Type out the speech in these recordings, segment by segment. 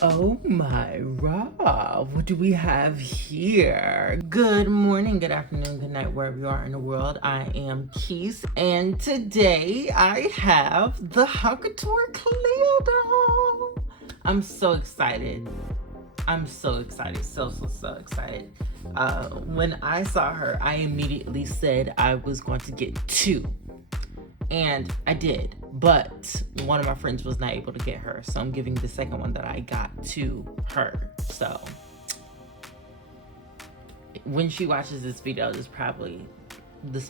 Oh my raw, what do we have here? Good morning, good afternoon, good night, wherever you are in the world. I am Keys, and today I have the Cloture Cleo doll. I'm so excited. I'm so excited. So excited. When I saw her, I immediately said I was going to get two. And I did, but one of my friends was not able to get her, so I'm giving the second one that I got to her. So when she watches this video,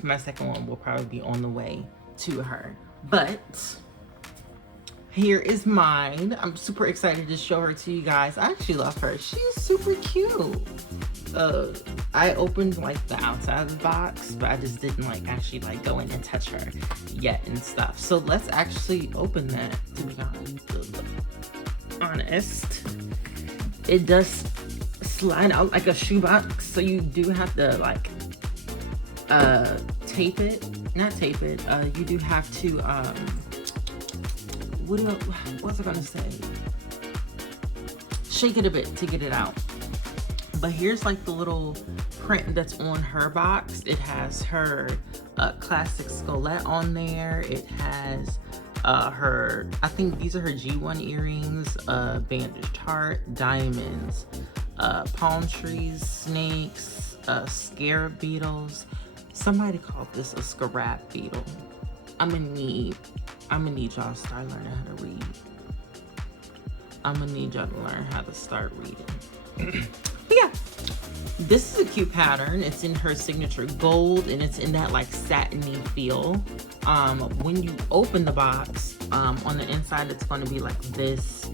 my second one will probably be on the way to her. But here is mine. I'm super excited to show her to you guys. I actually love her. She's super cute. I opened like the outside of the box, but I just didn't actually go in and touch her yet and stuff. So let's actually open that, to be honest. It does slide out like a shoebox, so you do have to tape it. Not tape it. You do have to what's I gonna say? Shake it a bit to get it out. But here's the little print that's on her box. It has her classic skullet on there. It has her, I think these are her G1 earrings, bandaged heart, diamonds, palm trees, snakes, scarab beetles. Somebody called this a scarab beetle. I'm gonna need y'all to start learning how to read. I'm gonna need y'all to learn how to start reading. But yeah, this is a cute pattern. It's in her signature gold, and it's in that satiny feel. When you open the box, on the inside, it's going to be this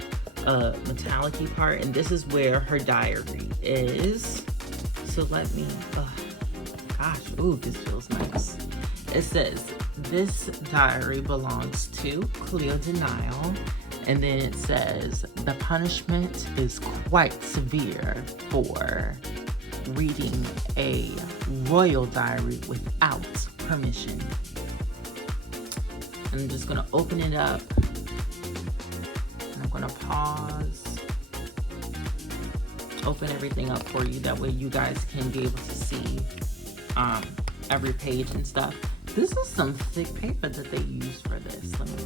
metallic-y part, and this is where her diary is. So let me, gosh, ooh, this feels nice. It says, this diary belongs to Cleo Denial. And then it says, the punishment is quite severe for reading a royal diary without permission. I'm just gonna open it up. And I'm gonna pause. Open everything up for you. That way you guys can be able to see every page and stuff. This is some thick paper that they use for this. Let me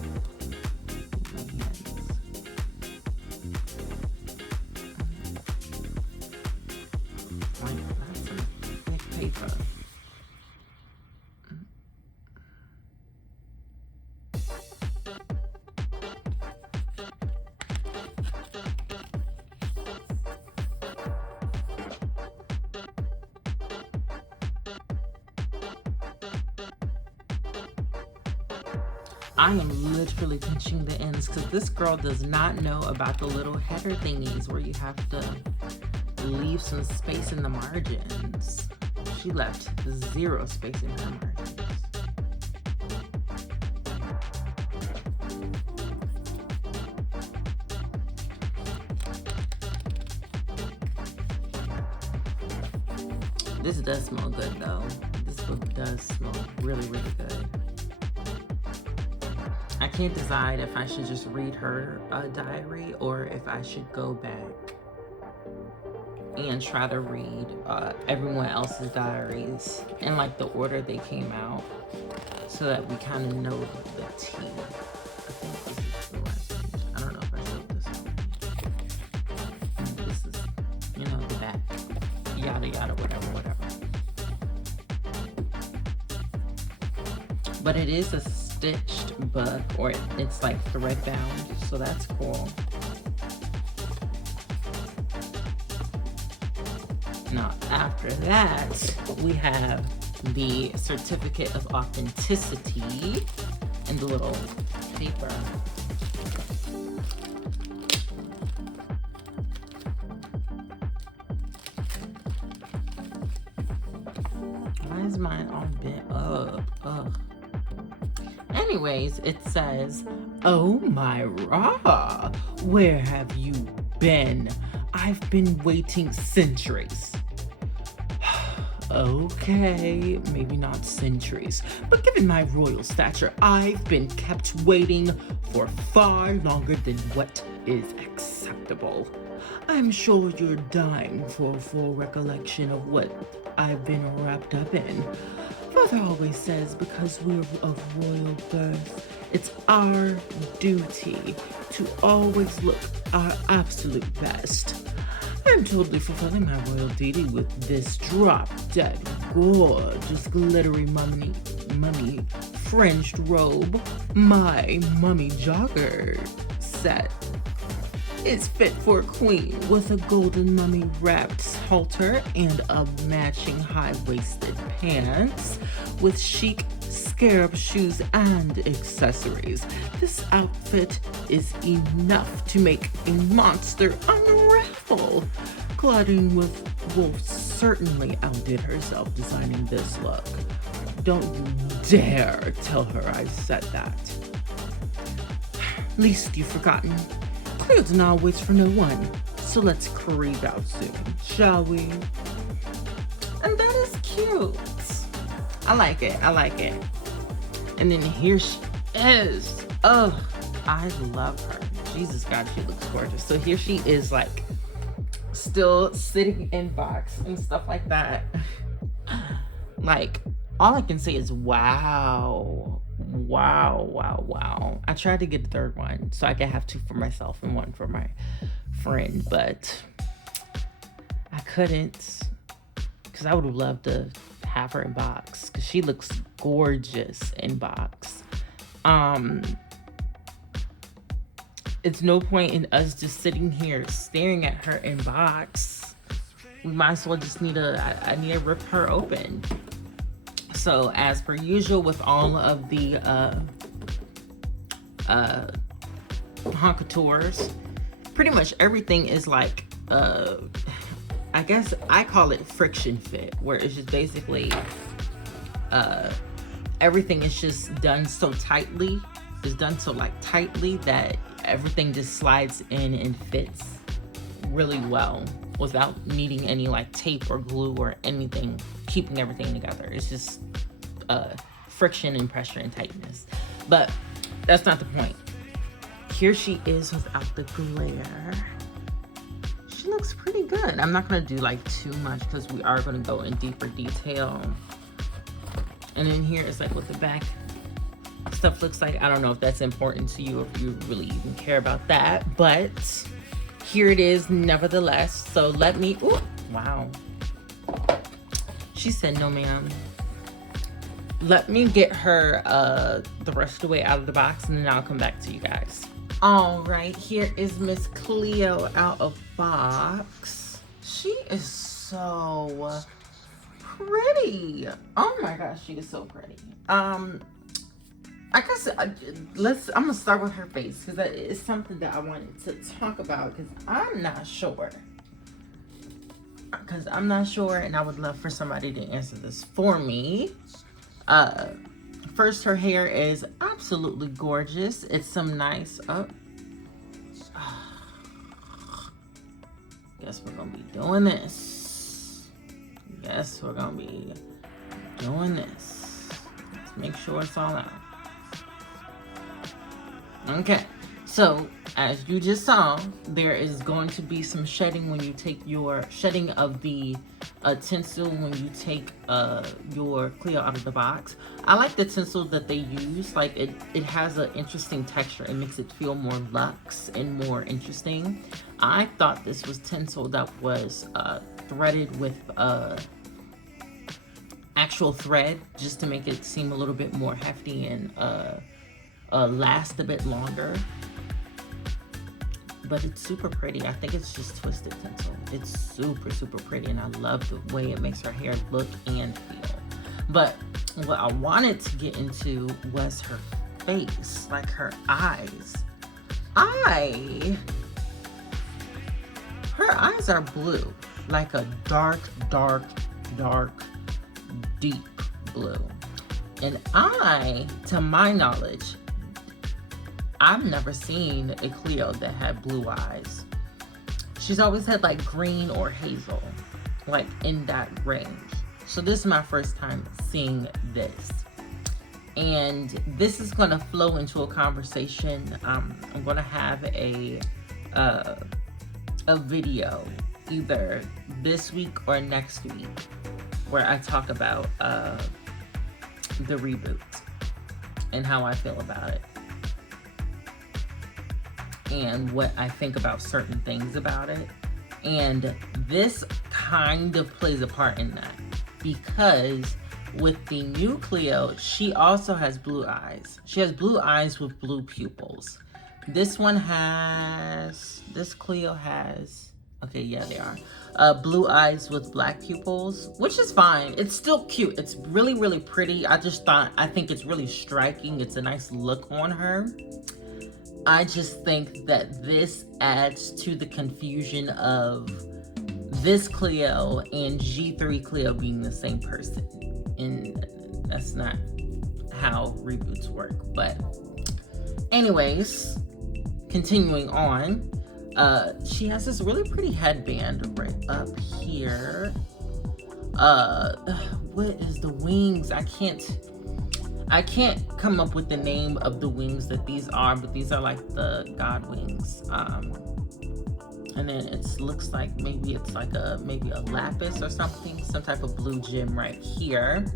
paper. I am literally pinching the ends because this girl does not know about the little header thingies where you have to leave some space in the margins. She left 0 space in her margins. This does smell good though. This book does smell really, really good. I can't decide if I should just read her diary or if I should go back and try to read everyone else's diaries in the order they came out, so that we kind of know the tea. I think this is the last page. I don't know if I showed this one. This is, the back. Yada yada, whatever. But it is a stitched book, or it's thread bound, so that's cool. Now, after that, we have the certificate of authenticity in the little paper. Why is mine all bent up? Ugh. Anyways, it says, oh my raw, where have you been? I've been waiting centuries. Okay, maybe not centuries, but given my royal stature, I've been kept waiting for far longer than what is acceptable. I'm sure you're dying for a full recollection of what I've been wrapped up in. Father always says because we're of royal birth, it's our duty to always look our absolute best. I'm totally fulfilling my royal duty with this drop-dead, gorgeous, glittery mummy fringed robe. My mummy jogger set is fit for a queen with a golden mummy wrapped halter and a matching high-waisted pants with chic scarab shoes and accessories. This outfit is enough to make a monster unravel. Claudine Wolf certainly outdid herself designing this look. Don't you dare tell her I said that. Least you've forgotten, Cleo now waits for no one, so let's creep out soon, shall we? And that is cute. I like it. And then here she is. Oh, I love her. Jesus God, she looks gorgeous. So here she is, like, still sitting in box and stuff like that. Like, all I can say is wow. I tried to get the third one so I could have 2 for myself and 1 for my friend, but I couldn't, because I would have loved to have her in box because she looks gorgeous in box. It's no point in us just sitting here staring at her in box. We might as well just need I need to rip her open. So as per usual with all of the Honkatours, pretty much everything is like I guess I call it friction fit, where it's just basically everything is just done so tightly, that everything just slides in and fits really well without needing any like tape or glue or anything keeping everything together. It's just friction and pressure and tightness. But that's not the point. Here she is without the glare. She looks pretty good. I'm not gonna do like too much because we are gonna go in deeper detail. And then here is like what the back stuff looks like. I don't know if that's important to you, if you really even care about that, but here it is nevertheless. So let me, ooh, wow. She said, no ma'am. Let me get her the rest of the way out of the box and then I'll come back to you guys. All right, here is Miss Cleo out of box. She is so pretty. Oh my gosh, she is so pretty. I guess I'm gonna start with her face because that is something that I wanted to talk about because I'm not sure. And I would love for somebody to answer this for me. First, her hair is absolutely gorgeous. It's some nice, guess we're gonna be doing this. Let's make sure it's all out. Okay, so as you just saw, there is going to be some shedding when you take your shedding of the tinsel when you take your Cleo out of the box. I like the tinsel that they use. Like it has an interesting texture. It makes it feel more luxe and more interesting. I thought this was tinsel that was threaded with actual thread just to make it seem a little bit more hefty and last a bit longer. But it's super pretty. I think it's just twisted tinsel. It's super, super pretty, and I love the way it makes her hair look and feel. But what I wanted to get into was her face, like her eyes. Her eyes are blue, like a dark, dark, dark, deep blue. And to my knowledge, I've never seen a Cleo that had blue eyes. She's always had like green or hazel, like in that range. So this is my first time seeing this. And this is going to flow into a conversation. I'm going to have a video either this week or next week where I talk about the reboot and how I feel about it and what I think about certain things about it. And this kind of plays a part in that, because with the new Cleo, she also has blue eyes. She has blue eyes with blue pupils. This Cleo has, okay, yeah, they are. Blue eyes with black pupils, which is fine. It's still cute. It's really, really pretty. I think it's really striking. It's a nice look on her. I just think that this adds to the confusion of this Cleo and G3 Cleo being the same person. And that's not how reboots work. But anyways, continuing on, she has this really pretty headband right up here. What is the wings? I can't come up with the name of the wings that these are, but these are like the god wings. And then it looks like maybe it's like maybe a lapis or something, some type of blue gem right here.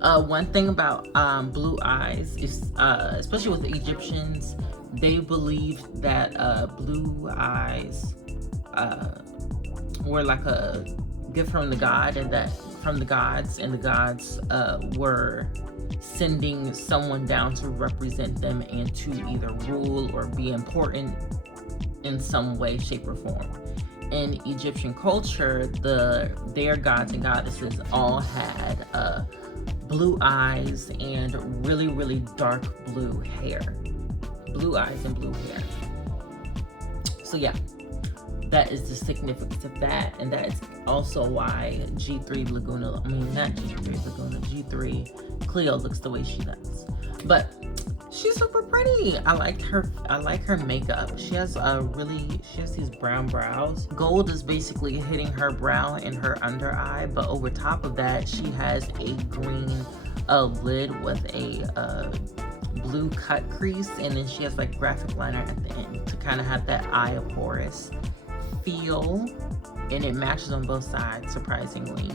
One thing about blue eyes is, especially with the Egyptians, they believed that blue eyes were like a gift from the god, and that from the gods, and the gods were sending someone down to represent them and to either rule or be important in some way, shape, or form. In Egyptian culture, their gods and goddesses all had blue eyes and really, really dark blue hair. Blue eyes and blue hair. So yeah, that is the significance of that, and that is also why G3 Cleo looks the way she does. But she's super pretty. I like her makeup. She has these brown brows. Gold is basically hitting her brow and her under eye, but over top of that, she has a green lid with a blue cut crease, and then she has like graphic liner at the end to kind of have that Eye of Horus feel, and it matches on both sides, surprisingly.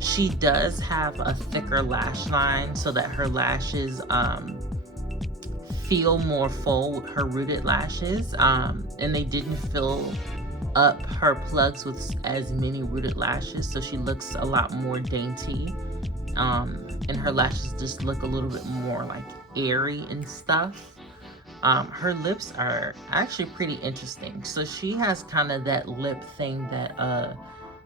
She does have a thicker lash line so that her lashes feel more full, her rooted lashes, and they didn't fill up her plugs with as many rooted lashes, so she looks a lot more dainty, and her lashes just look a little bit more like airy and stuff. Her lips are actually pretty interesting. So she has kind of that lip thing that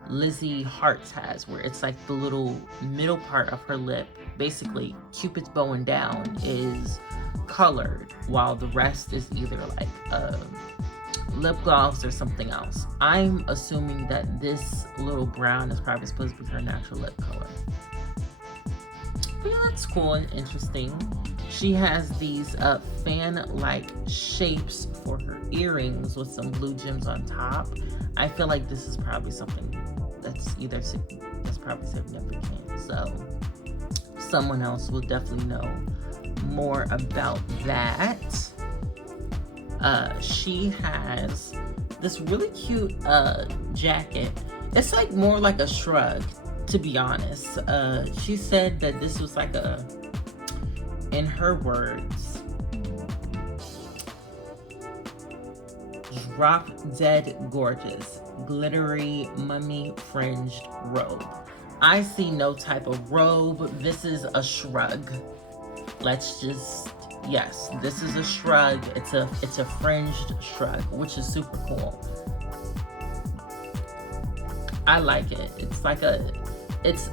Lizzie Hart's has, where it's like the little middle part of her lip, basically Cupid's bow and down, is colored, while the rest is either like lip gloss or something else. I'm assuming that this little brown is probably supposed to be her natural lip color. But yeah, that's cool and interesting. She has these fan-like shapes for her earrings with some blue gems on top. I feel like this is probably something that's probably significant. So someone else will definitely know more about that. She has this really cute jacket. It's like more like a shrug, to be honest. She said that this was like in her words, drop dead gorgeous, glittery mummy fringed robe. I see no type of robe. This is a shrug. Yes, this is a shrug. It's a fringed shrug, which is super cool. I like it. It's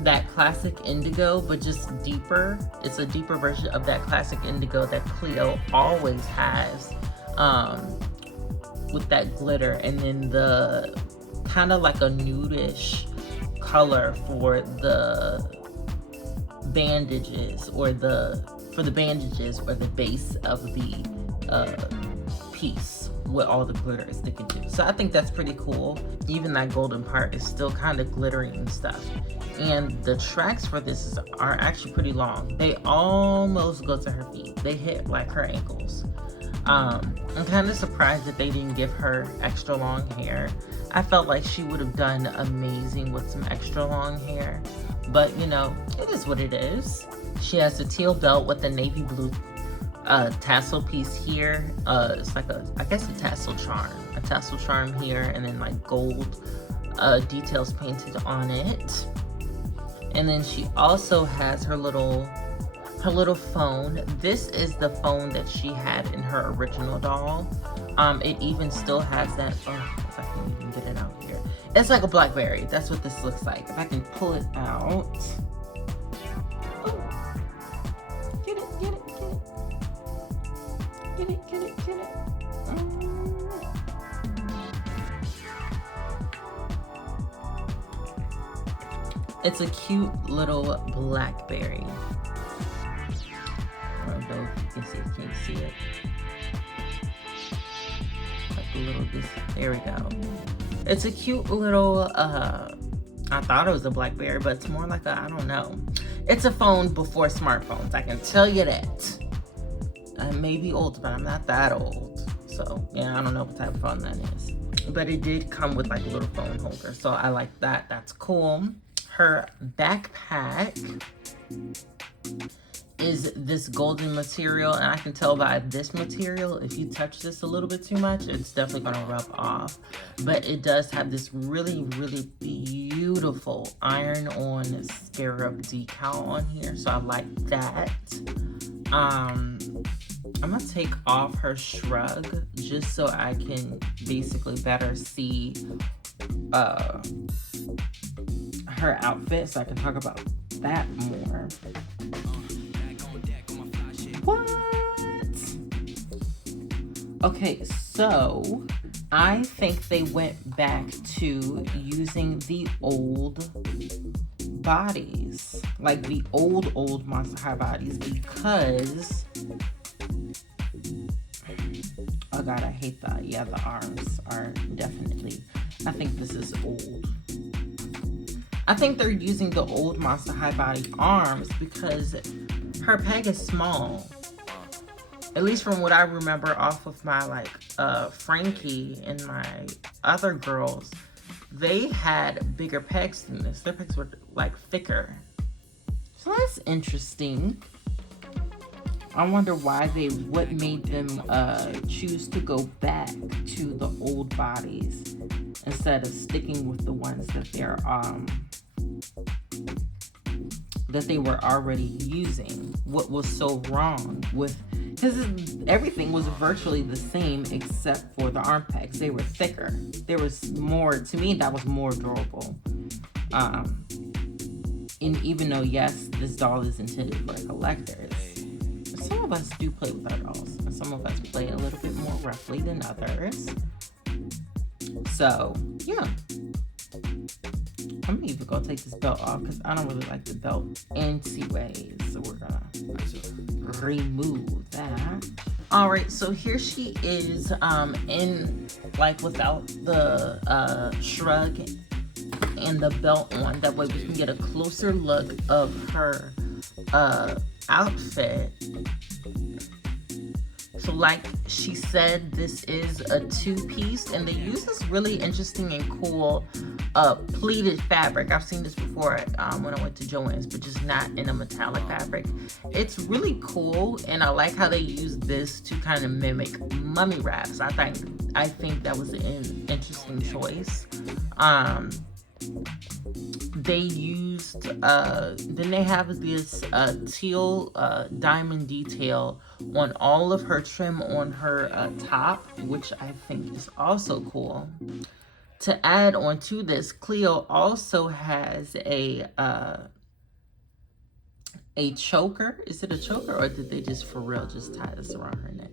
that classic indigo, but just deeper. It's a deeper version of that classic indigo that Cleo always has, with that glitter, and then the kind of like a nudish color for the bandages, or the base of the piece. what all the glitter is sticking to. So I think that's pretty cool. Even that golden part is still kind of glittery and stuff. And the tracks for this are actually pretty long. They almost go to her feet. They hit like her ankles. I'm kind of surprised that they didn't give her extra long hair. I felt like she would have done amazing with some extra long hair. But, you know, it is what it is. She has a teal belt with a navy blue tassel piece here. It's like I guess a tassel charm here, and then like gold details painted on it. And then she also has her little phone. This is the phone that she had in her original doll. It even still has that. Oh, if I can even get it out here. It's like a BlackBerry. That's what this looks like. If I can pull it out. Oh. Get it. It's a cute little BlackBerry. I don't know if you can see it. Can you see it? Like a little, there we go. It's a cute little, I thought it was a BlackBerry, but it's more like I don't know. It's a phone before smartphones, I can tell you that. I may be old, but I'm not that old. So, yeah, I don't know what type of phone that is. But it did come with like a little phone holder, so I like that. That's cool. Her backpack is this golden material, and I can tell by this material, if you touch this a little bit too much, it's definitely gonna rub off. But it does have this really, really beautiful iron-on scarab decal on here, so I like that. I'm gonna take off her shrug just so I can basically better see her outfit, so I can talk about that more. What? Okay, so I think they went back to using the old bodies, like the old Monster High bodies, because oh god, I hate that. Yeah, the arms are definitely, I think this is old. I think they're using the old Monster High body arms because her peg is small. At least from what I remember off of my like Frankie and my other girls, they had bigger pegs than this. Their pegs were like thicker. So that's interesting. I wonder why what made them choose to go back to the old bodies instead of sticking with the ones that they were already using. What was so wrong with, because everything was virtually the same except for the arm pegs. They were thicker. There was more, to me, that was more durable. And even though, yes, this doll is intended for collectors, some of us do play with our dolls, and some of us play a little bit more roughly than others. So, yeah. I'm even gonna take this belt off because I don't really like the belt anyways. So we're gonna remove that. All right, so here she is in like without the shrug and the belt on. That way we can get a closer look of her outfit. So like she said, this is a two-piece, and they use this really interesting and cool pleated fabric. I've seen this before when I went to Joann's, but just not in a metallic fabric. It's really cool, and I like how they use this to kind of mimic mummy wraps. I think that was an interesting choice. They used then they have this teal diamond detail on all of her trim on her top, which I think is also cool. To add on to this, Cleo also has a choker. Is it a choker, or did they just for real just tie this around her neck?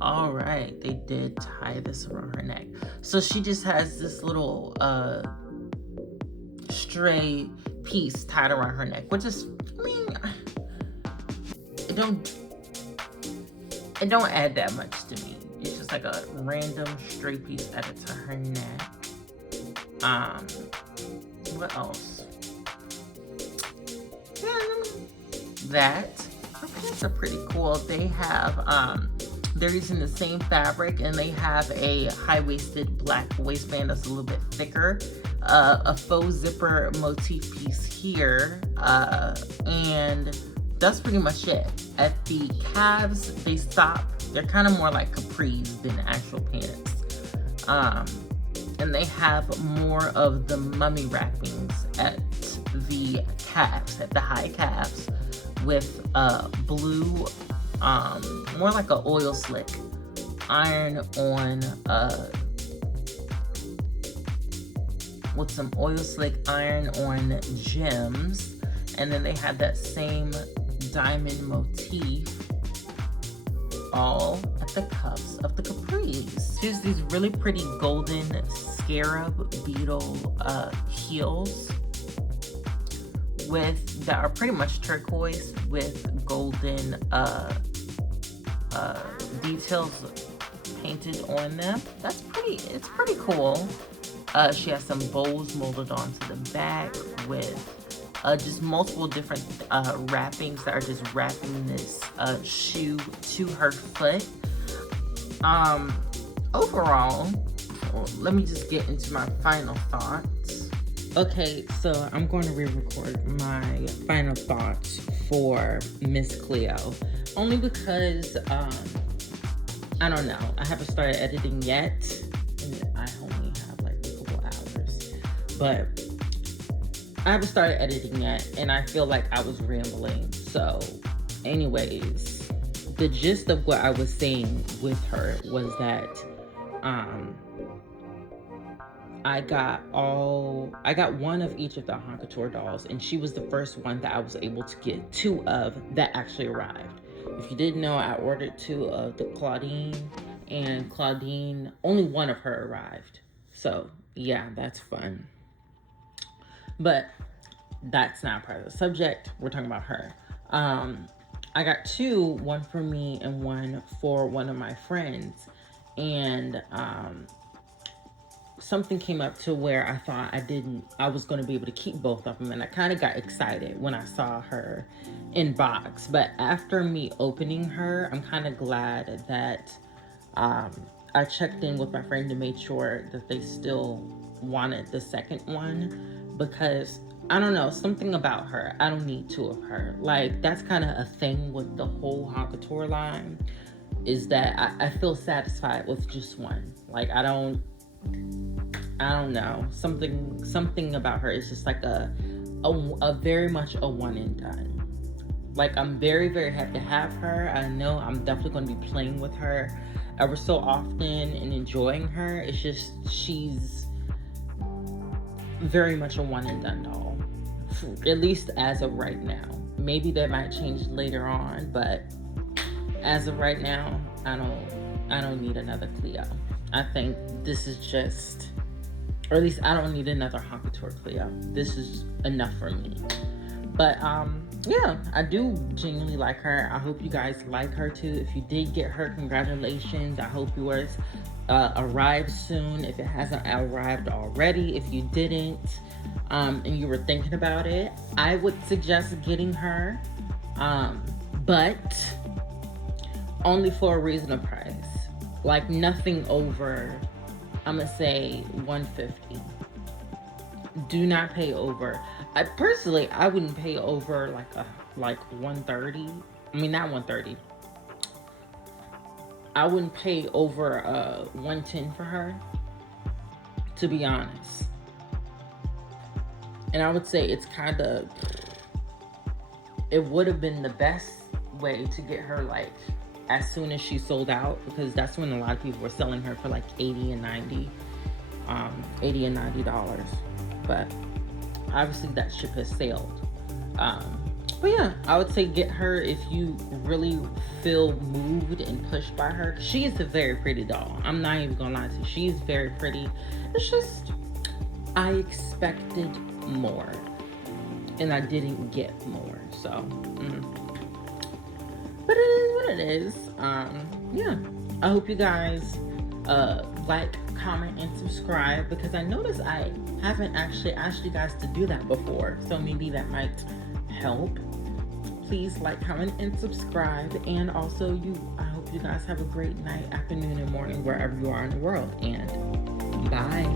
All right, they did tie this around her neck. So she just has this little stray piece tied around her neck, which is, I mean, it don't add that much to me. It just just like a random straight piece added to her neck. What else? Yeah, that. Her pants are pretty cool. They have, they're using the same fabric, and they have a high-waisted black waistband that's a little bit thicker. A faux zipper motif piece here, and that's pretty much it. At the calves, they stop. They're kind of more like capris than actual pants. And they have more of the mummy wrappings at the calves, at the high calves, with blue, more like an oil slick iron on, with some oil slick iron on gems. And then they have that same diamond motif all at the cuffs of the capris. Just these really pretty golden scarab beetle heels that are pretty much turquoise with golden details painted on them. It's pretty cool. She has some bows molded onto the back with just multiple different wrappings that are just wrapping this shoe to her foot. Overall, let me just get into my final thoughts. Okay, so I'm going to re-record my final thoughts for Miss Cleo, only because I don't know, I haven't started editing yet, and I only have like a couple hours, but I haven't started editing yet, and I feel like I was rambling. So anyways, the gist of what I was saying with her was that I got one of each of the Haute Couture dolls, and she was the first one that I was able to get 2 of that actually arrived. If you didn't know, I ordered 2 of the Claudine, and Claudine, only one of her arrived. So yeah, that's fun. But that's not part of the subject. We're talking about her. I got 2, one for me and one for one of my friends. And something came up to where I thought I was going to be able to keep both of them. And I kind of got excited when I saw her in box. But after me opening her, I'm kind of glad that I checked in with my friend to make sure that they still wanted the second one, because I don't know, something about her, I don't need 2 of her. Like, that's kind of a thing with the whole Haute Couture line, is that I feel satisfied with just one. Like, I don't know, something about her is just like a very much a one and done. Like, I'm very, very happy to have her. I know I'm definitely going to be playing with her ever so often and enjoying her. It's just, she's very much a one and done doll, at least as of right now. Maybe that might change later on, but as of right now, I don't need another Cleo. I think this is just, or at least I don't need another Haute Couture Cleo. This is enough for me. But yeah, I do genuinely like her. I hope you guys like her too. If you did get her, congratulations. I hope yours arrives soon, if it hasn't arrived already. If you didn't and you were thinking about it, I would suggest getting her, but only for a reasonable price. Like, nothing over, I'm gonna say $150. Do not pay over. I wouldn't pay over like $130. I mean, not $130. I wouldn't pay over $110 for her, to be honest. And I would say it's kind of, it would have been the best way to get her like as soon as she sold out, because that's when a lot of people were selling her for like $80 and $90. But obviously that ship has sailed. But yeah, I would say get her if you really feel moved and pushed by her. She is a very pretty doll. I'm not even gonna lie to you. She's very pretty. It's just, I expected more and I didn't get more. So, but it is what it is. Yeah. I hope you guys like, comment, and subscribe, because I noticed I haven't actually asked you guys to do that before, so maybe that might help. Please like, comment, and subscribe. And also, I hope you guys have a great night, afternoon, and morning wherever you are in the world. And bye.